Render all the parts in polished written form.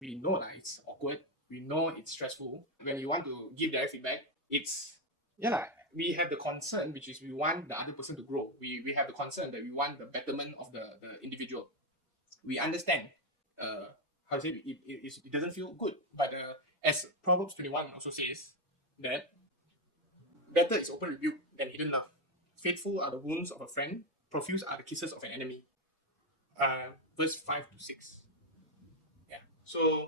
We know that it's awkward. We know it's stressful. When you want to give direct feedback, it's, we have the concern, which is we want the other person to grow. We have the concern that we want the betterment of the individual. We understand how to say it doesn't feel good. But as Proverbs 21 also says, that better is open rebuke than hidden love. Faithful are the wounds of a friend, profuse are the kisses of an enemy. Verse 5 to 6. Yeah. So,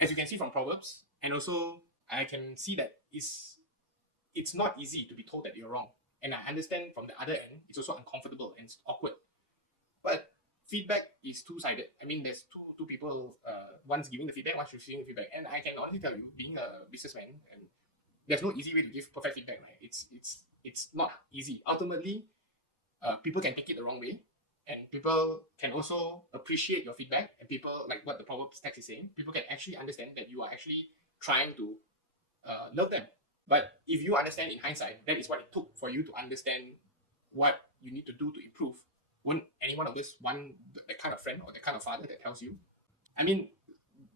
as you can see from Proverbs, and also I can see that it's not easy to be told that you're wrong. And I understand from the other end, it's also uncomfortable and it's awkward. But feedback is two-sided. I mean, there's two people, one's giving the feedback, one's receiving the feedback. And I can honestly tell you, being a businessman, and there's no easy way to give perfect feedback, right? It's not easy. Ultimately, people can take it the wrong way, and people can also appreciate your feedback, and people, like what the Proverbs text is saying, people can actually understand that you are actually trying to love them. But if you understand in hindsight, that is what it took for you to understand what you need to do to improve. Wouldn't any one of us want that kind of friend or that kind of father that tells you? I mean,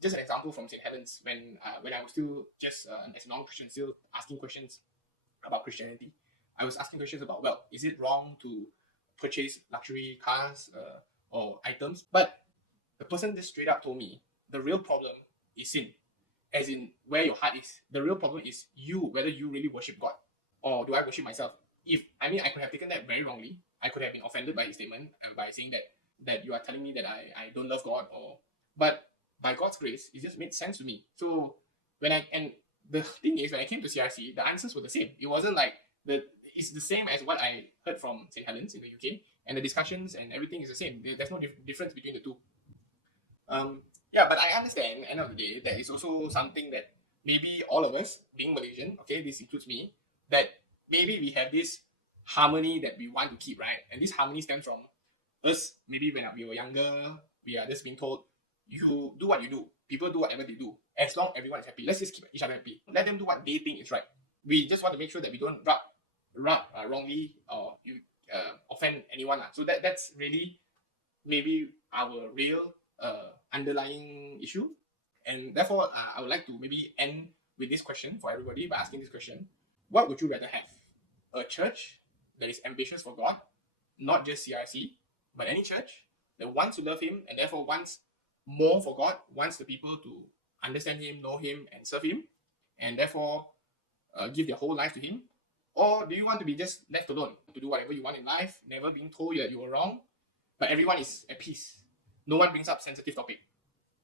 just an example from St. Helens, when I was still just as a non-Christian, still asking questions about Christianity. I was asking questions about, well, is it wrong to purchase luxury cars or items? But the person just straight up told me, the real problem is sin, as in where your heart is. The real problem is you, whether you really worship God or do I worship myself. I could have taken that very wrongly. I could have been offended by his statement and by saying that you are telling me that I don't love God, but by God's grace, it just made sense to me. So and the thing is, when I came to CRC, the answers were the same. It wasn't like it's the same as what I heard from St. Helens in the UK, and the discussions and everything is the same. There's no difference between the two. But I understand, end of the day, there is also something that maybe all of us, being Malaysian, okay, this includes me, that maybe we have this harmony that we want to keep, right? And this harmony stems from us, maybe when we were younger, we are just being told, you do what you do, people do whatever they do, as long as everyone is happy, let's just keep each other happy. Let them do what they think is right. We just want to make sure that we don't rub wrongly or you offend anyone. So that's really maybe our real underlying issue. And therefore, I would like to maybe end with this question for everybody by asking this question. What would you rather have? A church that is ambitious for God, not just CRC, but any church that wants to love Him and therefore wants more for God, wants the people to understand Him, know Him, and serve Him, and therefore give their whole life to Him? Or do you want to be just left alone to do whatever you want in life, never being told that you were wrong, but everyone is at peace? No one brings up sensitive topic.